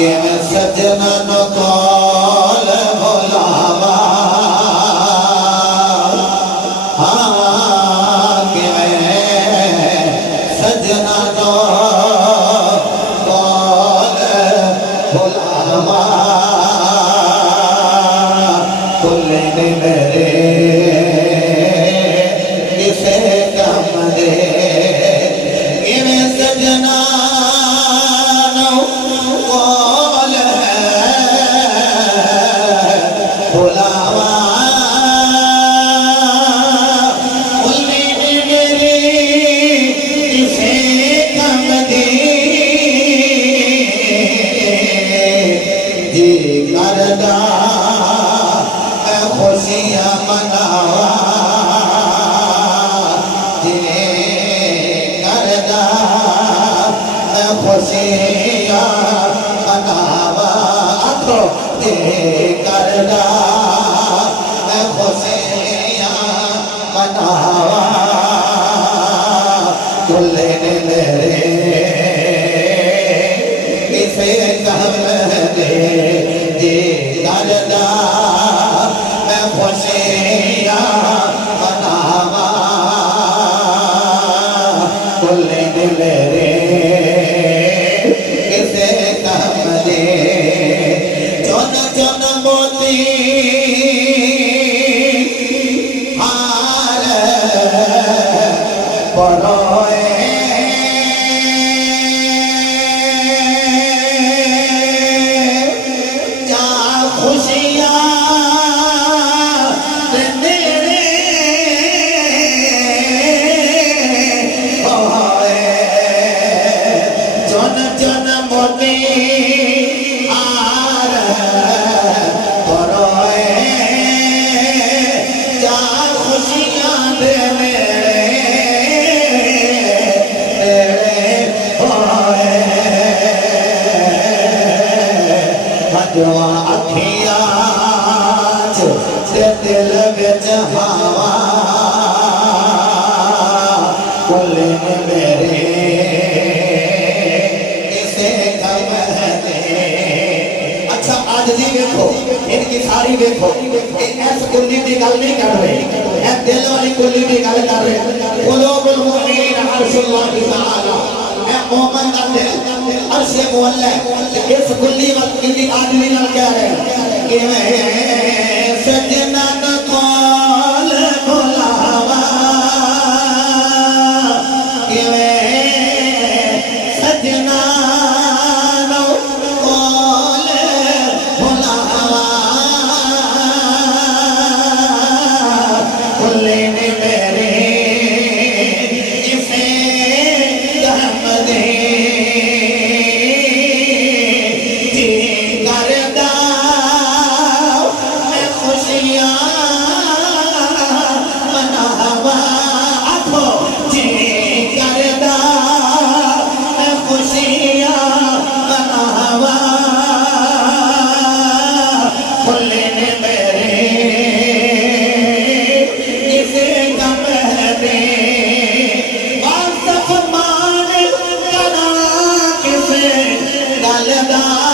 के सजना no call भोलावा के सजना नो कॉल भोलावा कुले मेरे किसे कम दे सजना खुशियाँ मनावा करदा खुशियाँ मनावा तो करदा खुशियाँ मनावा कुल्ले मेरे किसे कम दे करदा खुशियाँ मनावा कुल्ले मेरे किसे कम दे चुन चुन मोती हार परोए जा खुशियाँ अखियाँ दिल बिच हवा कुल्ले मेरे किसे कम दे। अच्छा आज जी देखो इनकी सारी देखो ऐस कुल्ली की गल नहीं कर रहे ऐ दिल वाली कुल्ली की गल कर रहे कुलूबुल मुमिनीन अर्शुल्लाहि तआला ऐ मोमिन का दिल अर्श मुअल्ला इस कुल्ली की आदमी नाल कह रहे कि मैं सजना न कॉल भुलावा कि मैं सजना न कॉल भुलावा कुल्ले मेरे इसे गम दे गलदा